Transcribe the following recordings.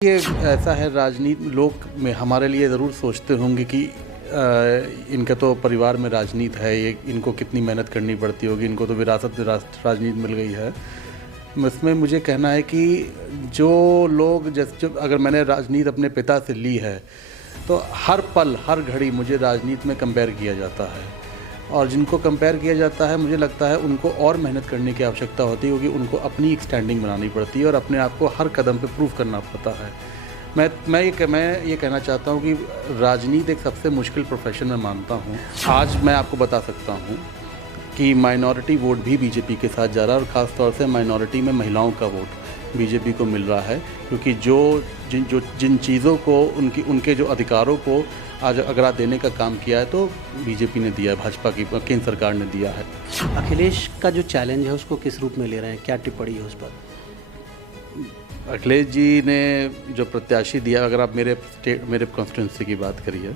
ये ऐसा है, राजनीति लोग में हमारे लिए ज़रूर सोचते होंगे कि इनका तो परिवार में राजनीति है, ये इनको कितनी मेहनत करनी पड़ती होगी, इनको तो विरासत राजनीति मिल गई है। इसमें मुझे कहना है कि जो लोग जब अगर मैंने राजनीति अपने पिता से ली है तो हर पल हर घड़ी मुझे राजनीति में कंपेयर किया जाता है, और जिनको कंपेयर किया जाता है मुझे लगता है उनको और मेहनत करने की आवश्यकता होती है, क्योंकि उनको अपनी एक स्टैंडिंग बनानी पड़ती है और अपने आप को हर कदम पे प्रूव करना पड़ता है। मैं ये कहना चाहता हूँ कि राजनीति एक सबसे मुश्किल प्रोफेशन में मानता हूँ। आज मैं आपको बता सकता हूँ कि माइनॉरिटी वोट भी बीजेपी के साथ जा रहा है, और ख़ास तौर से माइनॉरिटी में महिलाओं का वोट बीजेपी को मिल रहा है, क्योंकि जिन चीज़ों को उनके जो अधिकारों को आज अगर देने का काम किया है तो बीजेपी ने दिया है, भाजपा की केंद्र सरकार ने दिया है। अखिलेश का जो चैलेंज है उसको किस रूप में ले रहे हैं, क्या टिप्पणी है उस पर? अखिलेश जी ने जो प्रत्याशी दिया, अगर आप मेरे कॉन्स्टिट्यूंसी की बात करिए,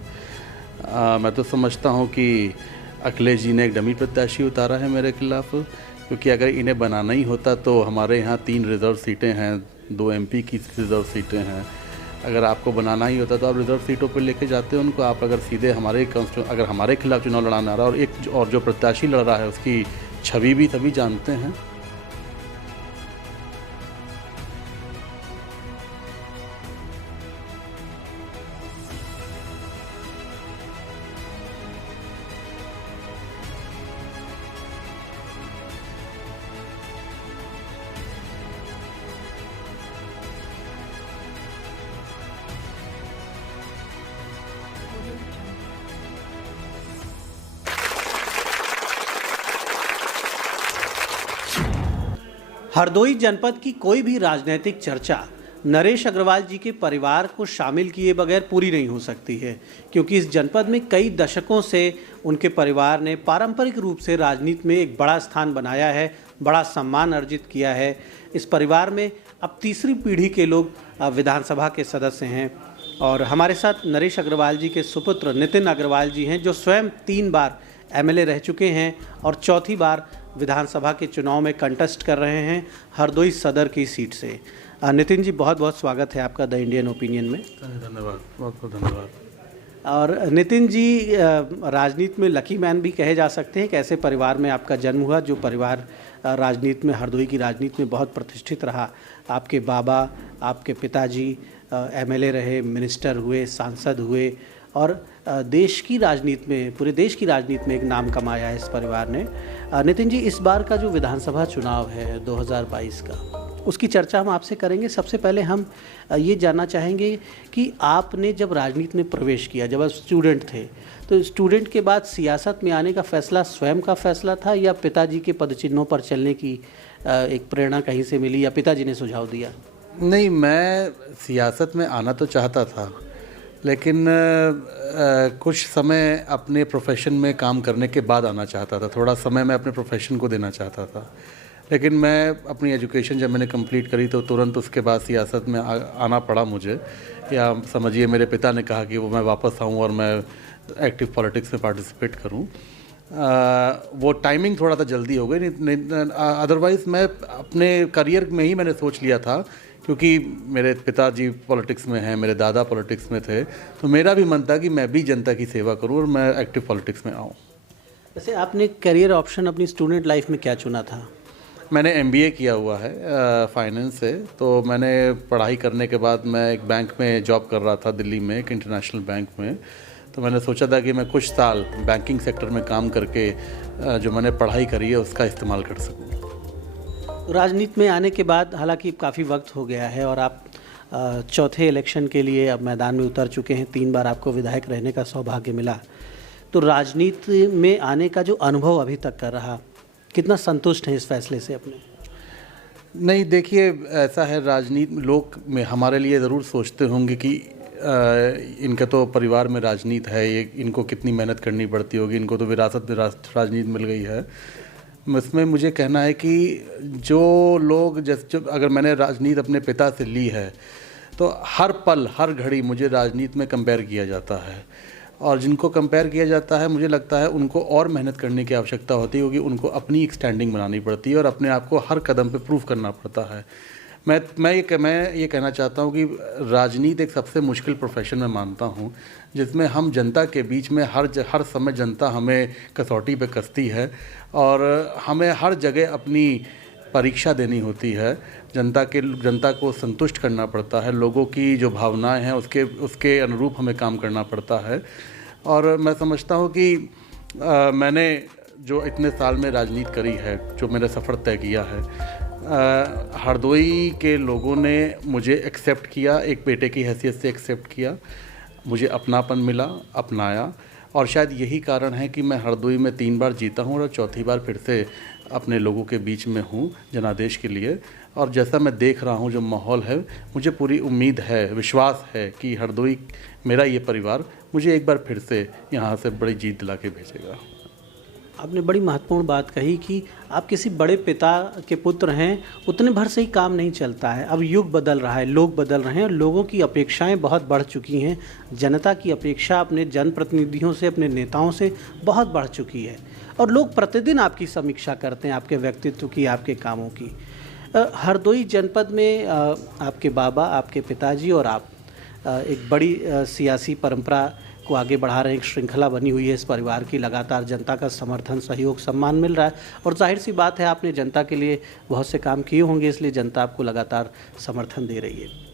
मैं तो समझता हूं कि अखिलेश जी ने एक डमी प्रत्याशी उतारा है मेरे खिलाफ, क्योंकि अगर इन्हें बनाना ही होता तो हमारे यहाँ 3 रिज़र्व सीटें हैं, 2 MP की रिज़र्व सीटें हैं। अगर आपको बनाना ही होता तो आप रिज़र्व सीटों पर लेके जाते उनको। आप अगर सीधे अगर हमारे खिलाफ चुनाव लड़ाना रहा, और जो प्रत्याशी लड़ रहा है उसकी छवि भी सभी जानते हैं। हरदोई जनपद की कोई भी राजनीतिक चर्चा नरेश अग्रवाल जी के परिवार को शामिल किए बगैर पूरी नहीं हो सकती है, क्योंकि इस जनपद में कई दशकों से उनके परिवार ने पारंपरिक रूप से राजनीति में एक बड़ा स्थान बनाया है, बड़ा सम्मान अर्जित किया है। इस परिवार में अब तीसरी पीढ़ी के लोग विधानसभा के सदस्य हैं, और हमारे साथ नरेश अग्रवाल जी के सुपुत्र नितिन अग्रवाल जी हैं, जो स्वयं 3 बार MLA रह चुके हैं और चौथी बार विधानसभा के चुनाव में कंटेस्ट कर रहे हैं हरदोई सदर की सीट से। नितिन जी, बहुत बहुत स्वागत है आपका द इंडियन ओपिनियन में। धन्यवाद, बहुत बहुत धन्यवाद। और नितिन जी, राजनीति में लकी मैन भी कहे जा सकते हैं। कैसे परिवार में आपका जन्म हुआ, जो परिवार राजनीति में, हरदोई की राजनीति में बहुत प्रतिष्ठित रहा? आपके बाबा, आपके पिताजी MLA रहे, मिनिस्टर हुए, सांसद हुए, और देश की राजनीति में, पूरे देश की राजनीति में एक नाम कमाया है इस परिवार ने। नितिन जी, इस बार का जो विधानसभा चुनाव है 2022 का, उसकी चर्चा हम आपसे करेंगे। सबसे पहले हम ये जानना चाहेंगे कि आपने जब राजनीति में प्रवेश किया, जब आप स्टूडेंट थे, तो स्टूडेंट के बाद सियासत में आने का फैसला स्वयं का फैसला था, या पिताजी के पदचिन्हों पर चलने की एक प्रेरणा कहीं से मिली, या पिताजी ने सुझाव दिया? नहीं, मैं सियासत में आना तो चाहता था, लेकिन कुछ समय अपने प्रोफेशन में काम करने के बाद आना चाहता था। थोड़ा समय मैं अपने प्रोफेशन को देना चाहता था, लेकिन मैं अपनी एजुकेशन जब मैंने कंप्लीट करी तो तुरंत उसके बाद सियासत में आना पड़ा मुझे, या समझिए मेरे पिता ने कहा कि वो मैं वापस आऊँ और मैं एक्टिव पॉलिटिक्स में पार्टिसिपेट करूँ। वो टाइमिंग थोड़ा सा जल्दी हो गई, अदरवाइज़ मैं अपने करियर में ही मैंने सोच लिया था, क्योंकि मेरे पिताजी पॉलिटिक्स में हैं, मेरे दादा पॉलिटिक्स में थे, तो मेरा भी मन था कि मैं भी जनता की सेवा करूं और मैं एक्टिव पॉलिटिक्स में आऊं। वैसे आपने करियर ऑप्शन अपनी स्टूडेंट लाइफ में क्या चुना था? मैंने MBA किया हुआ है फाइनेंस से। तो मैंने पढ़ाई करने के बाद मैं एक बैंक में जॉब कर रहा था दिल्ली में, एक इंटरनेशनल बैंक में। तो मैंने सोचा था कि मैं कुछ साल बैंकिंग सेक्टर में काम करके जो मैंने पढ़ाई करी है उसका इस्तेमाल कर सकूँ। राजनीति में आने के बाद हालांकि काफ़ी वक्त हो गया है, और आप चौथे इलेक्शन के लिए अब मैदान में उतर चुके हैं। 3 बार आपको विधायक रहने का सौभाग्य मिला। तो राजनीति में आने का जो अनुभव अभी तक कर रहा, कितना संतुष्ट हैं इस फैसले से अपने? नहीं, देखिए, ऐसा है, राजनीति लोग में हमारे लिए ज़रूर सोचते होंगे कि इनका तो परिवार में राजनीति है, ये इनको कितनी मेहनत करनी पड़ती होगी, इनको तो विरासत राजनीति मिल गई है। इसमें मुझे कहना है कि जो लोग जब अगर मैंने राजनीति अपने पिता से ली है तो हर पल हर घड़ी मुझे राजनीति में कंपेयर किया जाता है, और जिनको कंपेयर किया जाता है मुझे लगता है उनको और मेहनत करने की आवश्यकता होती है, क्योंकि उनको अपनी एक स्टैंडिंग बनानी पड़ती है और अपने आप को हर कदम पे प्रूव करना पड़ता है। मैं ये कहना चाहता हूँ कि राजनीति एक सबसे मुश्किल प्रोफेशन में मानता हूँ, जिसमें हम जनता के बीच में हर समय जनता हमें कसौटी पे कसती है और हमें हर जगह अपनी परीक्षा देनी होती है। जनता को संतुष्ट करना पड़ता है, लोगों की जो भावनाएं हैं उसके अनुरूप हमें काम करना पड़ता है। और मैं समझता हूँ कि मैंने जो इतने साल में राजनीति करी है, जो मेरा सफ़र तय किया है, हरदोई के लोगों ने मुझे एक्सेप्ट किया, एक बेटे की हैसियत से एक्सेप्ट किया, मुझे अपनापन मिला, अपनाया। और शायद यही कारण है कि मैं हरदोई में 3 बार जीता हूँ और चौथी बार फिर से अपने लोगों के बीच में हूँ जनादेश के लिए। और जैसा मैं देख रहा हूँ जो माहौल है, मुझे पूरी उम्मीद है, विश्वास है कि हरदोई मेरा ये परिवार मुझे एक बार फिर से यहाँ से बड़ी जीत दिला के भेजेगा। आपने बड़ी महत्वपूर्ण बात कही कि आप किसी बड़े पिता के पुत्र हैं, उतने भर से ही काम नहीं चलता है। अब युग बदल रहा है, लोग बदल रहे हैं और लोगों की अपेक्षाएं बहुत बढ़ चुकी हैं। जनता की अपेक्षा अपने जनप्रतिनिधियों से, अपने नेताओं से बहुत बढ़ चुकी है और लोग प्रतिदिन आपकी समीक्षा करते हैं, आपके व्यक्तित्व की, आपके कामों की। हरदोई जनपद में आपके बाबा, आपके पिताजी और आप एक बड़ी सियासी परंपरा को आगे बढ़ा रहे हैं। एक श्रृंखला बनी हुई है इस परिवार की, लगातार जनता का समर्थन, सहयोग, सम्मान मिल रहा है और जाहिर सी बात है आपने जनता के लिए बहुत से काम किए होंगे, इसलिए जनता आपको लगातार समर्थन दे रही है।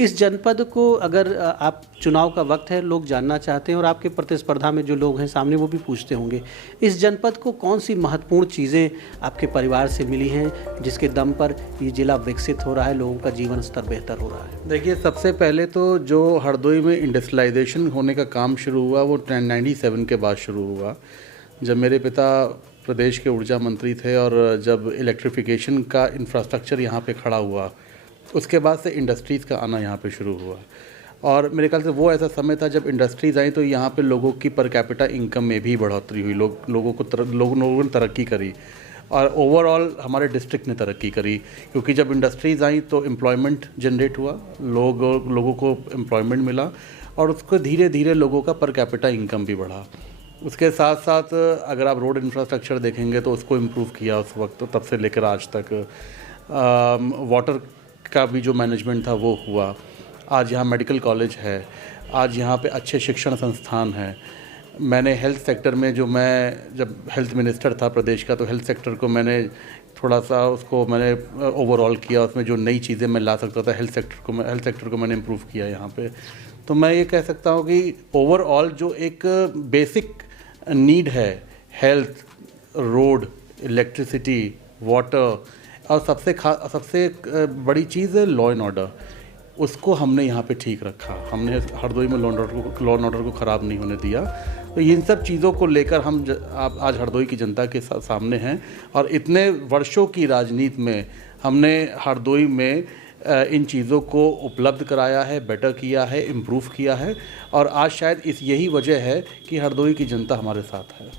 इस जनपद को अगर आप, चुनाव का वक्त है, लोग जानना चाहते हैं और आपके प्रतिस्पर्धा में जो लोग हैं सामने वो भी पूछते होंगे, इस जनपद को कौन सी महत्वपूर्ण चीज़ें आपके परिवार से मिली हैं जिसके दम पर ये ज़िला विकसित हो रहा है, लोगों का जीवन स्तर बेहतर हो रहा है? देखिए, सबसे पहले तो जो हरदोई में इंडस्ट्रियलाइजेशन होने का काम शुरू हुआ वो 97 के बाद शुरू हुआ, जब मेरे पिता प्रदेश के ऊर्जा मंत्री थे और जब इलेक्ट्रिफिकेशन का इंफ्रास्ट्रक्चर यहाँ पे खड़ा हुआ, उसके बाद से इंडस्ट्रीज़ का आना यहाँ पे शुरू हुआ। और मेरे ख्याल से वो ऐसा समय था जब इंडस्ट्रीज़ आई तो यहाँ पे लोगों की पर कैपिटा इनकम में भी बढ़ोतरी हुई, लोगों ने तरक्की करी और ओवरऑल हमारे डिस्ट्रिक्ट ने तरक्की करी, क्योंकि जब इंडस्ट्रीज़ आई तो एम्प्लॉयमेंट जनरेट हुआ, लोगों को एम्प्लॉयमेंट मिला और उसको धीरे धीरे लोगों का पर कैपिटा इनकम भी बढ़ा। उसके साथ साथ अगर आप रोड इंफ्रास्ट्रक्चर देखेंगे तो उसको इम्प्रूव किया उस वक्त, तब से लेकर आज तक। वाटर का भी जो मैनेजमेंट था वो हुआ। आज यहाँ मेडिकल कॉलेज है, आज यहाँ पे अच्छे शिक्षण संस्थान हैं। मैंने हेल्थ सेक्टर में, मैं जब हेल्थ मिनिस्टर था प्रदेश का, तो हेल्थ सेक्टर को मैंने थोड़ा सा उसको मैंने ओवरऑल किया, उसमें जो नई चीज़ें मैं ला सकता था हेल्थ सेक्टर को मैंने इम्प्रूव किया यहाँ पे। तो मैं ये कह सकता हूँ कि ओवरऑल जो एक बेसिक नीड है, हेल्थ, रोड, इलेक्ट्रिसिटी, वाटर और सबसे बड़ी चीज़ है लॉ एंड ऑर्डर, उसको हमने यहाँ पे ठीक रखा। हमने हरदोई में लॉ एंड ऑर्डर को ख़राब नहीं होने दिया। तो इन सब चीज़ों को लेकर हम आज हरदोई की जनता के सामने हैं और इतने वर्षों की राजनीति में हमने हरदोई में इन चीज़ों को उपलब्ध कराया है, बेटर किया है, इम्प्रूव किया है और आज शायद यही वजह है कि हरदोई की जनता हमारे साथ है।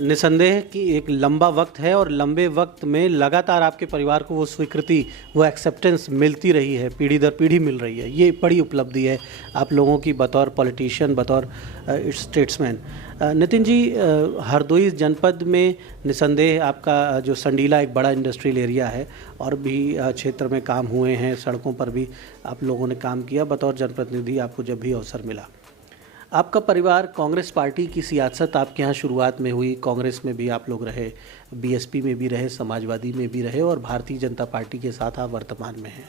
निसंदेह कि एक लंबा वक्त है और लंबे वक्त में लगातार आपके परिवार को वो स्वीकृति, वो एक्सेप्टेंस मिलती रही है, पीढ़ी दर पीढ़ी मिल रही है। ये बड़ी उपलब्धि है आप लोगों की बतौर पॉलिटिशियन, बतौर स्टेट्समैन। नितिन जी, हरदोई जनपद में निसंदेह आपका जो संडीला एक बड़ा इंडस्ट्रियल एरिया है और भी क्षेत्र में काम हुए हैं, सड़कों पर भी आप लोगों ने काम किया बतौर जनप्रतिनिधि, आपको जब भी अवसर मिला। आपका परिवार, कांग्रेस पार्टी की सियासत आपके यहाँ शुरुआत में हुई, कांग्रेस में भी आप लोग रहे, बीएसपी में भी रहे, समाजवादी में भी रहे और भारतीय जनता पार्टी के साथ आप वर्तमान में हैं।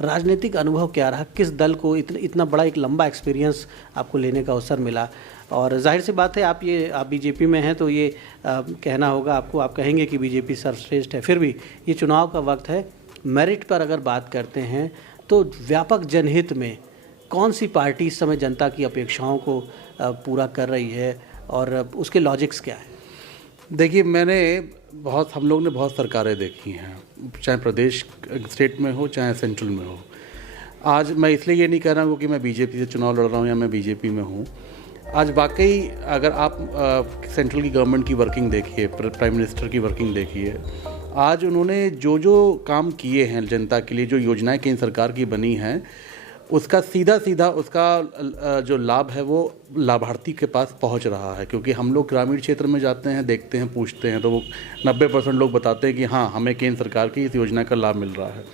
राजनीतिक अनुभव क्या रहा? किस दल को इतना बड़ा एक लंबा एक्सपीरियंस आपको लेने का अवसर मिला? और जाहिर सी बात है आप बीजेपी में हैं तो ये कहना होगा आपको, आप कहेंगे कि बीजेपी सर्वश्रेष्ठ है, फिर भी ये चुनाव का वक्त है। मेरिट पर अगर बात करते हैं तो व्यापक जनहित में कौन सी पार्टी इस समय जनता की अपेक्षाओं को पूरा कर रही है और उसके लॉजिक्स क्या है? देखिए, हम लोग ने बहुत सरकारें देखी हैं, चाहे प्रदेश स्टेट में हो चाहे सेंट्रल में हो। आज मैं इसलिए ये नहीं कह रहा हूँ कि मैं बीजेपी से चुनाव लड़ रहा हूँ या मैं बीजेपी में हूँ। आज वाकई अगर आप सेंट्रल की गवर्नमेंट की वर्किंग देखिए, प्राइम मिनिस्टर की वर्किंग देखिए, आज उन्होंने जो काम किए हैं जनता के लिए, जो योजनाएं केंद्र सरकार की बनी हैं, उसका सीधा उसका जो लाभ है वो लाभार्थी के पास पहुंच रहा है। क्योंकि हम लोग ग्रामीण क्षेत्र में जाते हैं, देखते हैं, पूछते हैं तो वो 90% लोग बताते हैं कि हाँ, हमें केंद्र सरकार की इस योजना का लाभ मिल रहा है।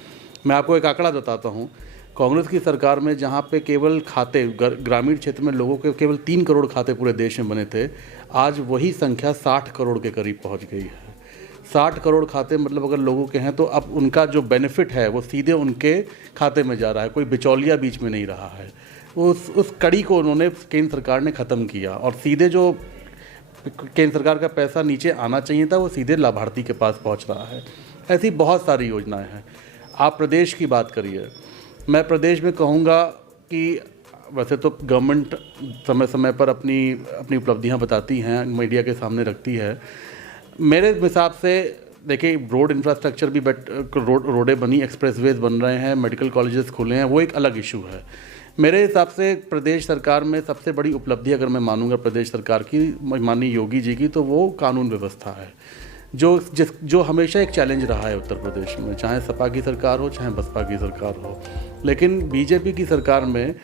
मैं आपको एक आंकड़ा बताता हूँ। कांग्रेस की सरकार में जहाँ पे केवल खाते ग्रामीण क्षेत्र में लोगों के केवल 3 करोड़ खाते पूरे देश में बने थे, आज वही संख्या 60 करोड़ के करीब पहुँच गई है। 60 करोड़ खाते मतलब अगर लोगों के हैं तो अब उनका जो बेनिफिट है वो सीधे उनके खाते में जा रहा है, कोई बिचौलिया बीच में नहीं रहा है। उस कड़ी को उन्होंने केंद्र सरकार ने ख़त्म किया और सीधे जो केंद्र सरकार का पैसा नीचे आना चाहिए था वो सीधे लाभार्थी के पास पहुंच रहा है। ऐसी बहुत सारी योजनाएं हैं। आप प्रदेश की बात करिए, मैं प्रदेश में कहूँगा कि वैसे तो गवर्नमेंट समय समय पर अपनी उपलब्धियां बताती हैं, मीडिया के सामने रखती है। मेरे हिसाब से देखिए, रोड इंफ्रास्ट्रक्चर भी रोडें बनी, एक्सप्रेसवेज बन रहे हैं, मेडिकल कॉलेजेस खुले हैं, वो एक अलग इशू है। मेरे हिसाब से प्रदेश सरकार में सबसे बड़ी उपलब्धि अगर मैं मानूंगा प्रदेश सरकार की, माननीय योगी जी की, तो वो कानून व्यवस्था है, जो हमेशा एक चैलेंज रहा है उत्तर प्रदेश में, चाहे सपा की सरकार हो चाहे बसपा की सरकार हो। लेकिन बीजेपी की सरकार में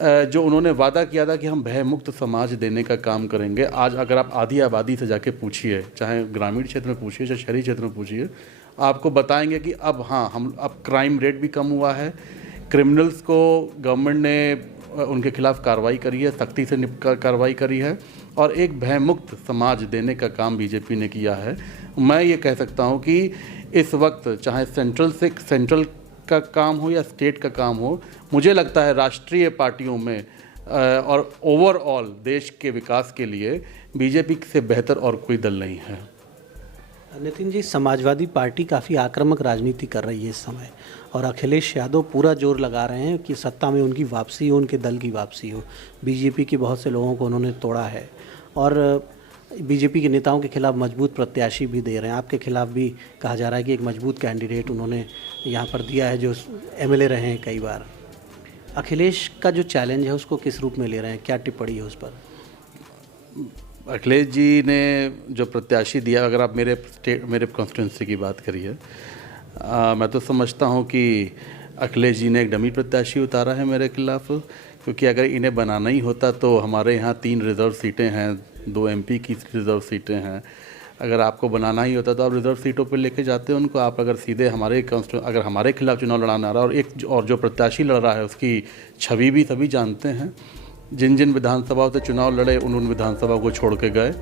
जो उन्होंने वादा किया था कि हम भयमुक्त समाज देने का काम करेंगे, आज अगर आप आधी आबादी से जाके पूछिए, चाहे ग्रामीण क्षेत्र में पूछिए चाहे शहरी क्षेत्र में पूछिए, आपको बताएंगे कि अब अब क्राइम रेट भी कम हुआ है, क्रिमिनल्स को गवर्नमेंट ने उनके खिलाफ कार्रवाई करी है, सख्ती से कार्रवाई करी है और एक भयमुक्त समाज देने का काम बीजेपी ने किया है। मैं ये कह सकता हूँ कि इस वक्त चाहे सेंट्रल का काम हो या स्टेट का काम हो, मुझे लगता है राष्ट्रीय पार्टियों में और ओवरऑल देश के विकास के लिए बीजेपी से बेहतर और कोई दल नहीं है। नितिन जी, समाजवादी पार्टी काफ़ी आक्रामक राजनीति कर रही है इस समय और अखिलेश यादव पूरा जोर लगा रहे हैं कि सत्ता में उनकी वापसी हो, उनके दल की वापसी हो। बीजेपी के बहुत से लोगों को उन्होंने तोड़ा है और बीजेपी के नेताओं के खिलाफ मजबूत प्रत्याशी भी दे रहे हैं। आपके खिलाफ भी कहा जा रहा है कि एक मजबूत कैंडिडेट उन्होंने यहाँ पर दिया है जो एमएलए रहे हैं कई बार। अखिलेश का जो चैलेंज है उसको किस रूप में ले रहे हैं, क्या टिप्पणी है उस पर? अखिलेश जी ने जो प्रत्याशी दिया, अगर आप मेरे कॉन्स्टिट्यूंसी की बात करिए, मैं तो समझता हूँ कि अखिलेश जी ने एक डमी प्रत्याशी उतारा है मेरे खिलाफ, क्योंकि अगर इन्हें बनाना ही होता तो हमारे यहाँ 3 रिज़र्व सीटें हैं, 2 एमपी की रिज़र्व सीटें हैं। अगर आपको बनाना ही होता तो आप रिज़र्व सीटों पे लेके जाते उनको। आप अगर सीधे अगर हमारे खिलाफ चुनाव लड़ाना रहा और जो प्रत्याशी लड़ रहा है उसकी छवि भी सभी जानते हैं। जिन विधानसभाओं से चुनाव लड़े उन विधानसभाओं को छोड़ के गए,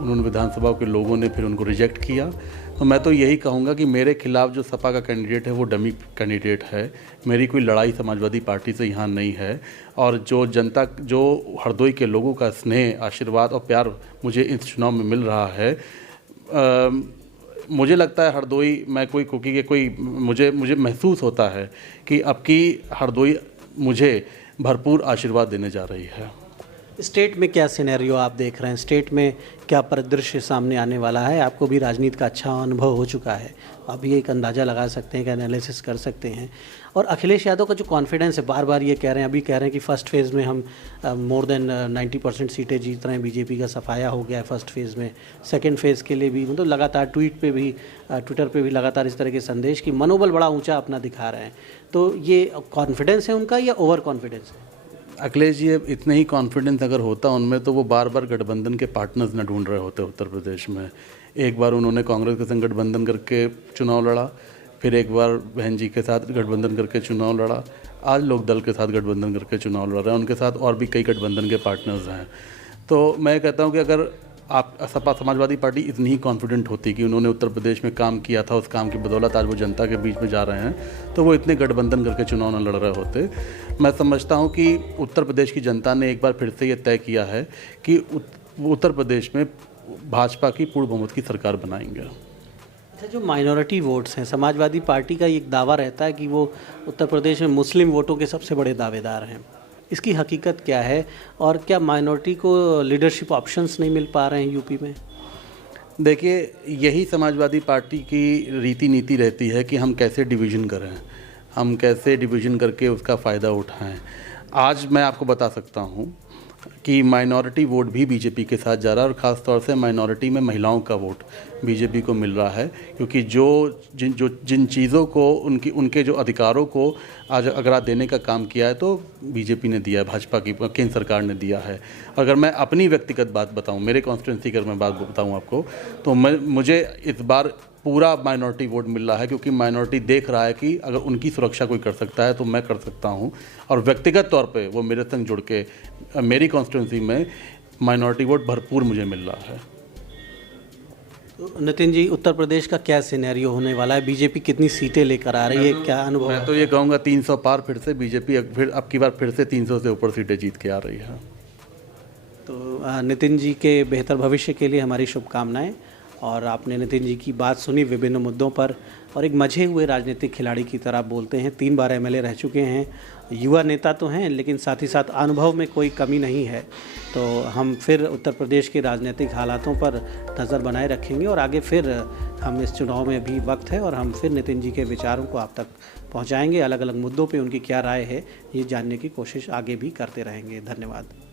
उन विधानसभाओं के लोगों ने फिर उनको रिजेक्ट किया। तो मैं तो यही कहूँगा कि मेरे खिलाफ जो सपा का कैंडिडेट है वो डमी कैंडिडेट है। मेरी कोई लड़ाई समाजवादी पार्टी से यहाँ नहीं है और जो हरदोई के लोगों का स्नेह, आशीर्वाद और प्यार मुझे इस चुनाव में मिल रहा है, मुझे लगता है हरदोई मुझे महसूस होता है कि अब की हरदोई मुझे भरपूर आशीर्वाद देने जा रही है। स्टेट में क्या सिनेरियो आप देख रहे हैं? स्टेट में क्या परिदृश्य सामने आने वाला है? आपको भी राजनीति का अच्छा अनुभव हो चुका है, अभी एक अंदाज़ा लगा सकते हैं कि एनालिसिस कर सकते हैं। और अखिलेश यादव का जो कॉन्फिडेंस है, बार बार ये कह रहे हैं, अभी कह रहे हैं कि फर्स्ट फेज़ में हम मोर देन 90% सीटें जीत रहे हैं, बीजेपी का सफाया हो गया है फर्स्ट फेज़ में। सेकेंड फेज़ के लिए भी मतलब लगातार ट्विटर पे भी लगातार इस तरह के संदेश कि मनोबल बड़ा ऊँचा अपना दिखा रहे हैं। तो ये कॉन्फिडेंस है उनका या ओवर कॉन्फिडेंस है? अखिलेश जी इतने ही कॉन्फिडेंस अगर होता उनमें तो वो बार बार गठबंधन के पार्टनर्स न ढूंढ रहे होते उत्तर प्रदेश में। एक बार उन्होंने कांग्रेस के संग गठबंधन करके चुनाव लड़ा, फिर एक बार बहन जी के साथ गठबंधन करके चुनाव लड़ा, आज लोक दल के साथ गठबंधन करके चुनाव लड़ रहे हैं। उनके साथ और भी कई गठबंधन के पार्टनर्स हैं। तो मैं कहता हूँ कि अगर आप सपा समाजवादी पार्टी इतनी ही कॉन्फिडेंट होती कि उन्होंने उत्तर प्रदेश में काम किया था, उस काम की बदौलत आज वो जनता के बीच में जा रहे हैं, तो वो इतने गठबंधन करके चुनाव न लड़ रहे होते। मैं समझता हूँ कि उत्तर प्रदेश की जनता ने एक बार फिर से ये तय किया है कि उत्तर प्रदेश में भाजपा की पूर्ण बहुमत की सरकार बनाएंगे। अच्छा, जो माइनॉरिटी वोट्स हैं, समाजवादी पार्टी का एक दावा रहता है कि वो उत्तर प्रदेश में मुस्लिम वोटों के सबसे बड़े दावेदार हैं। इसकी हकीकत क्या है और क्या माइनॉरिटी को लीडरशिप ऑप्शंस नहीं मिल पा रहे हैं यूपी में? देखिए, यही समाजवादी पार्टी की रीति नीति रहती है कि हम कैसे डिवीज़न करें, हम कैसे डिवीज़न करके उसका फ़ायदा उठाएं। आज मैं आपको बता सकता हूं कि माइनॉरिटी वोट भी बीजेपी के साथ जा रहा है और ख़ास तौर से माइनॉरिटी में महिलाओं का वोट बीजेपी को मिल रहा है, क्योंकि जिन चीज़ों को उनके जो अधिकारों को आज अगर आप देने का काम किया है तो बीजेपी ने दिया है, भाजपा की केंद्र सरकार ने दिया है। अगर मैं अपनी व्यक्तिगत बात बताऊं, मेरे कॉन्स्टिट्यूंसी की अगर मैं बात बताऊं आपको, तो मुझे इस बार पूरा माइनॉरिटी वोट मिल रहा है, क्योंकि माइनॉरिटी देख रहा है कि अगर उनकी सुरक्षा कोई कर सकता है तो मैं कर सकता हूं, और व्यक्तिगत तौर पे वो मेरे संग जुड़ के मेरी कॉन्स्टिट्यूंसी में माइनॉरिटी वोट भरपूर मुझे मिल रहा है। तो नितिन जी, उत्तर प्रदेश का क्या सिनेरियो होने वाला है? बीजेपी कितनी सीटें लेकर आ रही है, क्या अनुभव? मैं तो ये कहूँगा 300 पार फिर से बीजेपी फिर अब की बार फिर से 300 से ऊपर सीटें जीत के आ रही है। तो नितिन जी के बेहतर भविष्य के लिए हमारी शुभकामनाएं। और आपने नितिन जी की बात सुनी विभिन्न मुद्दों पर, और एक मझे हुए राजनीतिक खिलाड़ी की तरह बोलते हैं। 3 बार एमएलए रह चुके हैं, युवा नेता तो हैं, लेकिन साथ ही साथ अनुभव में कोई कमी नहीं है। तो हम फिर उत्तर प्रदेश के राजनीतिक हालातों पर नज़र बनाए रखेंगे, और आगे फिर हम इस चुनाव में भी वक्त है और हम फिर नितिन जी के विचारों को आप तक पहुँचाएँगे। अलग अलग मुद्दों पर उनकी क्या राय है ये जानने की कोशिश आगे भी करते रहेंगे। धन्यवाद।